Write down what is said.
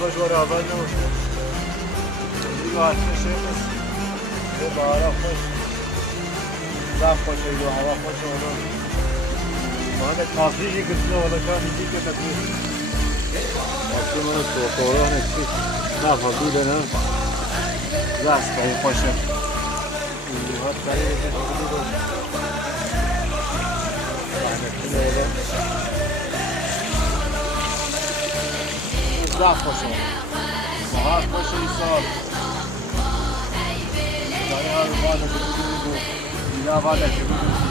باش وارد اول نباشه دیگه حتما شیخ یه بارا خوش زف باشه یا هوا خوشه اونا مانه تفریجی کتنه ولا کان ایدی که تفریج اصلی منو سوکورا نکسی نفا بیده نه زست بایی خوشه هات کاری بکن خودی رو بانکتی نیده زف باشه مهار باشه ای سال داری ها رو باده بگیرید و دیده باده که بگیرید